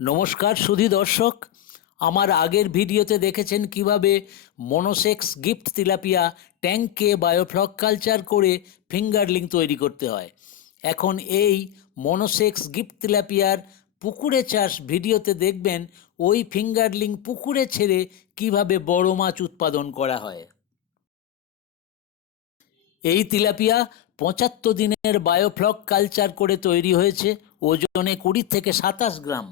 নমস্কার সুধী দর্শক, আমার আগের ভিডিওতে দেখেছেন কিভাবে মনোসেক্স গিফট তিলাপিয়া ট্যাঙ্কে বায়োফ্লক কালচার করে ফিঙ্গারলিং তৈরি করতে হয়। এখন এই মনোসেক্স গিফট তিলাপিয়ার পুকুরে চাষ ভিডিওতে দেখবেন ওই ফিঙ্গারলিং পুকুরে ছেড়ে কিভাবে বড় মাছ উৎপাদন করা হয়। এই তিলাপিয়া ৭৫ দিনের বায়োফ্লক কালচার করে তৈরি হয়েছে, ওজনে ২০ থেকে ২৭ গ্রাম।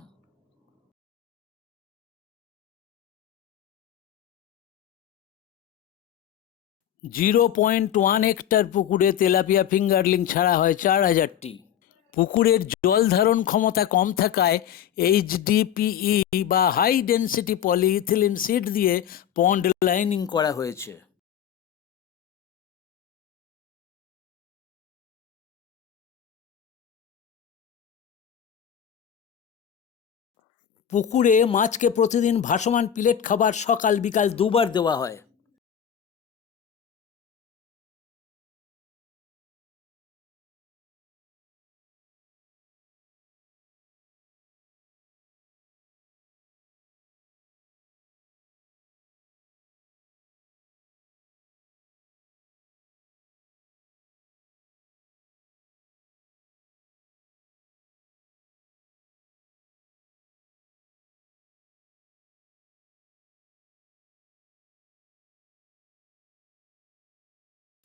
0.1 হেক্টর পুকুরে তেলাপিয়া ফিঙ্গারলিং ছাড়া হয় ৪,০০০টি। পুকুরের জল ধারণ ক্ষমতা কম থাকায় এইচডিপিই বা হাই ডেন্সিটি পলিইথিলিন সিড দিয়ে পন্ড লাইনিং করা হয়েছে। পুকুরে মাছকে প্রতিদিন ভাসমান পিলেট খাবার সকাল বিকাল দুবার দেওয়া হয়।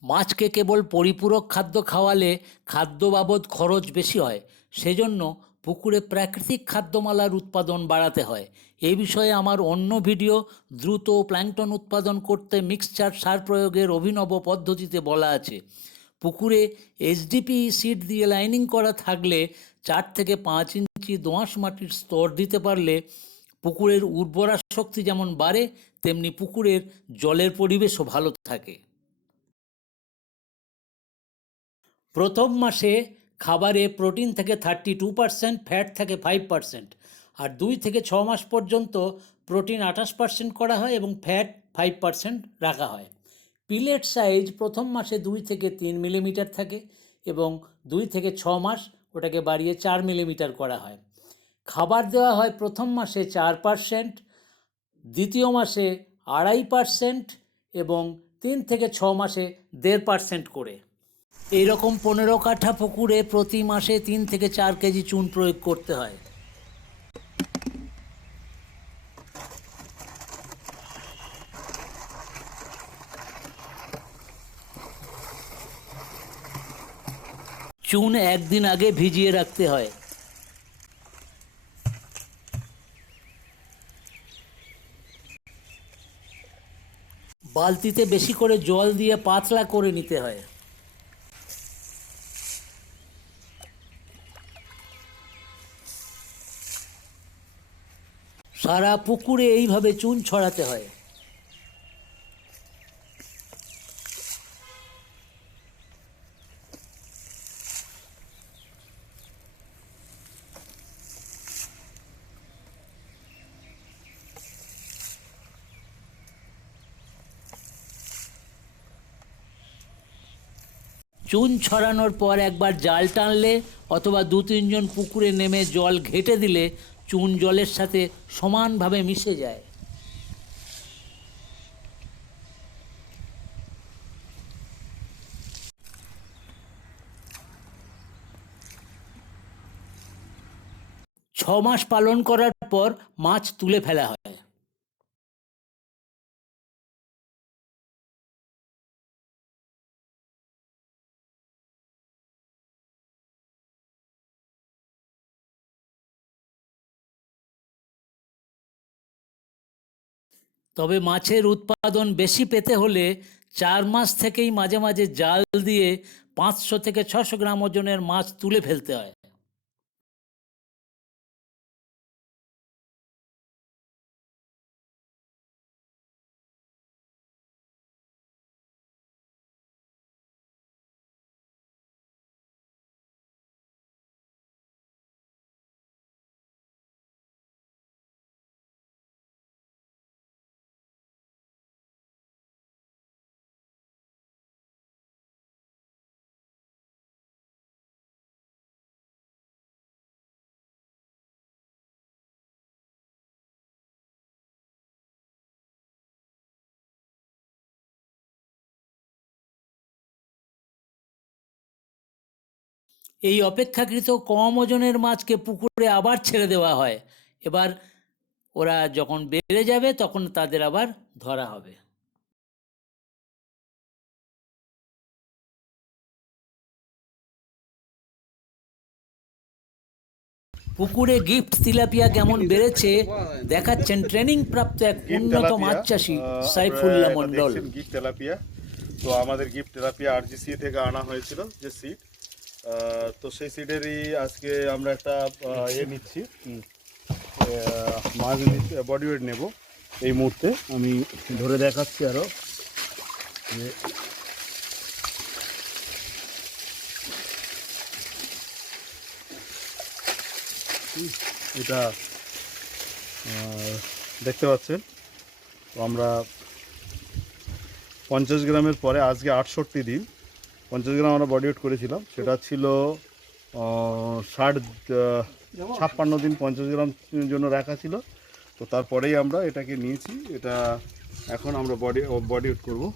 মাছকে কেবল পরিপূরক খাদ্য খাওয়ালে খাদ্য বাবদ খরচ বেশি হয়, সেজন্য পুকুরে প্রাকৃতিক খাদ্যমালার উৎপাদন বাড়াতে হয়। এই বিষয়ে আমার অন্য ভিডিও দ্রুত প্ল্যাঙ্কটন উৎপাদন করতে মিক্সচার সার প্রয়োগের অভিনব পদ্ধতিতে বলা আছে। পুকুরে এইচডিপিই সিড দিয়ে লাইনিং করা থাকলে ৪ থেকে ৫ ইঞ্চি দোআঁশ মাটির স্তর দিতে পারলে পুকুরের উর্বরা শক্তি যেমন বাড়ে, তেমনি পুকুরের জলের পরিবেশও ভালো থাকে। প্রথম মাসে খাবারে প্রোটিন থাকে 32%, ফ্যাট থাকে 5%, আর 2 থেকে 6 মাস পর্যন্ত প্রোটিন 28% করা হয় এবং ফ্যাট 5% রাখা হয়। পিলেট সাইজ প্রথম মাসে 2 থেকে 3 মিলিমিটার থাকে এবং 2 থেকে 6 মাস ওটাকে বাড়িয়ে 4 মিলিমিটার করা হয়। খাবার দেওয়া হয় প্রথম মাসে 4%, দ্বিতীয় মাসে 2.5% এবং 3 থেকে 6 মাসে 1.5% করে। এইরকম 15 কাঠা পুকুরে প্রতি মাসে 3 থেকে 4 কেজি চুন প্রয়োগ করতে হয়। চুন একদিন আগে ভিজিয়ে রাখতে হয়। বালতিতে বেশি করে জল দিয়ে পাতলা করে নিতে হয়। সারা পুকুরে এইভাবে চুন ছড়াতে হয়। চুন ছড়ানোর পর একবার জাল টানলে অথবা 2-3 জন পুকুরে নেমে জল ঘেঁটে দিলে চুন জলের সাথে সমানভাবে মিশে যায়। 6 মাস পালন করার পর মাছ তুলে ফেলা হয়। তবে মাছের উৎপাদন বেশি পেতে হলে 4 মাস থেকেই মাঝে মাঝে জাল দিয়ে 500 থেকে 600 গ্রাম ওজনের মাছ তুলে ফেলতে হয়। এই অপেক্ষাকৃত কম ওজনের মাছকে পুকুরে আবার ছেড়ে দেওয়া হয়। এবার ওরা যখন বেড়ে যাবে তখন তাদের আবার ধরা হবে। পুকুরে গিফট তিলাপিয়া কেমন বেড়েছে দেখাচ্ছেন ট্রেনিং প্রাপ্ত এক উন্নত মাছ চাষি সাইফুল্লাহ মন্ডল। গিফট তেলাপিয়া, তো আমাদের গিফট তেলাপিয়া আরজিসি থেকে আনা হয়েছিল যে সিড, তো সেই সিডেরই আজকে আমরা একটা নিচ্ছি, মাছ বডি ওয়েট নেব। এই মুহূর্তে আমি ধরে দেখাচ্ছি আরও যে এটা দেখতে পাচ্ছেন। তো আমরা 50 গ্রামের পরে আজকে 68 দিন 50 গ্রাম আমরা বডি ওয়েট করেছিলাম, সেটা ছিল 56 দিন 50 গ্রাম জন্য রাখা ছিল। তো তারপরেই আমরা এটাকে নিয়েছি, এটা এখন আমরা বডি ওয়েট করবো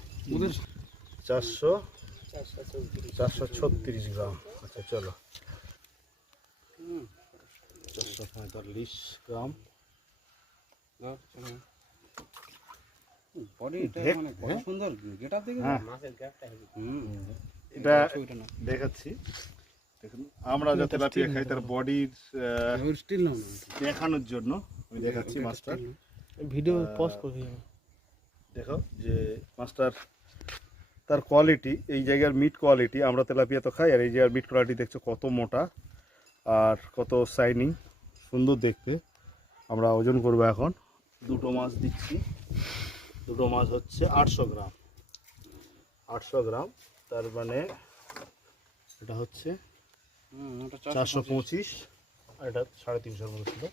436 গ্রাম। আচ্ছা চলো 445 গ্রাম। এটা দেখাচ্ছি, দেখুন আমরা যা তেলাপিয়া খাই তার বডির দেখানোর জন্য আমি দেখাচ্ছি মাছটার ভিডিও পজ করে দেখো যে মাছটার তার কোয়ালিটি, এই জায়গার মিট কোয়ালিটি, আমরা তেলাপিয়া তো খাই, আর এই জায়গার মিট কোয়ালিটি দেখছো কত মোটা আর কত শাইনিং, সুন্দর দেখতে। আমরা ওজন করব এখন, দুটো মাছ দিচ্ছি, দুটো মাছ হচ্ছে 800 গ্রাম, 800 গ্রাম, তার মানে এটা হচ্ছে 425 আর এটা 350 মতো ছিল।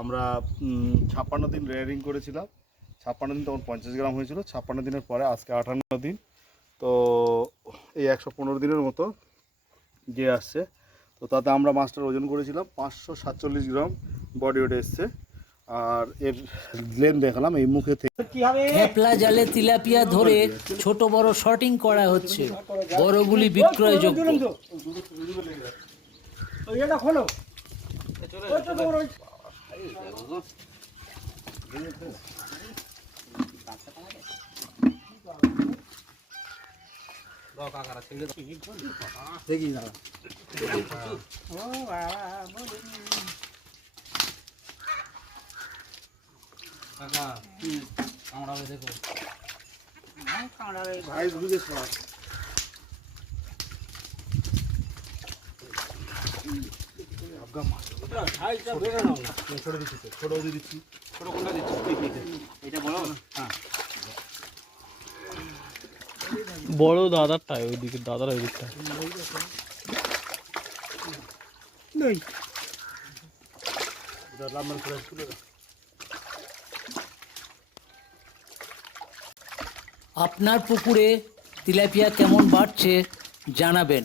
আমরা 56 দিন রেয়ারিং করেছিলাম, 56 দিন তখন 50 গ্রাম হয়েছিল, 56 দিনের পরে আজকে 58 দিন, তো এই 115 দিনের মতো যে আসছে। তো তাতে আমরা মাছটার ওজন করেছিলাম 547 গ্রাম বডি ওয়েট এসছে। আর এর লেন দেখালাম এই মুখে থেকে। খেপলা জালে তিলাপিয়া ধরে ছোট বড় শর্টিং করা হচ্ছে, বড়গুলি বিক্রয়যোগ্য। দেখি না দেখো বড় দাদারটাই ওইদিকে, দাদার ওই দিকটা আপনার পুকুরে তিলাপিয়া কেমন বাড়ছে জানাবেন।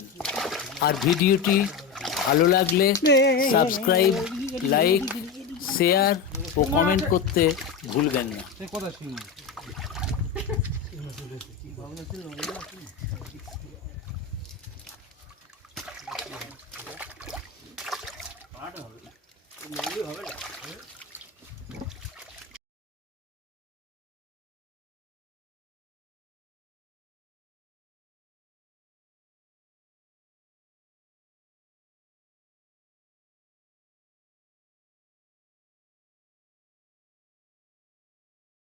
আর ভিডিওটি ভালো লাগলে সাবস্ক্রাইব, লাইক, শেয়ার ও কমেন্ট করতে ভুলবেন না। হবে না।